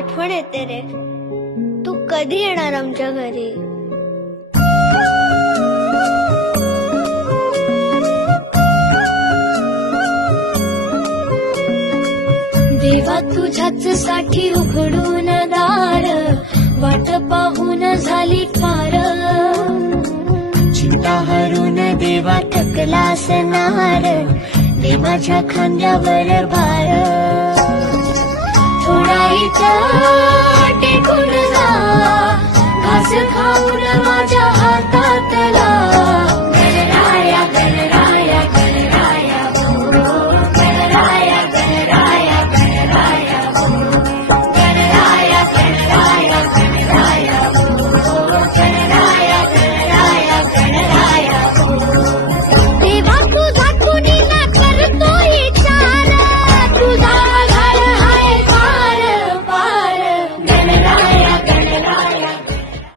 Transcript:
आठवण येते रे. तू कधी येणार आमच्या घरी? देवा तुझ्याच साठी उघडून दार, वाट पाहून झाली फार. चिंता हरून देवा थकला असणार, दे माझ्या खांद्यावर भार. थोडा इथं टेकून जा, घास खाऊन माझ्या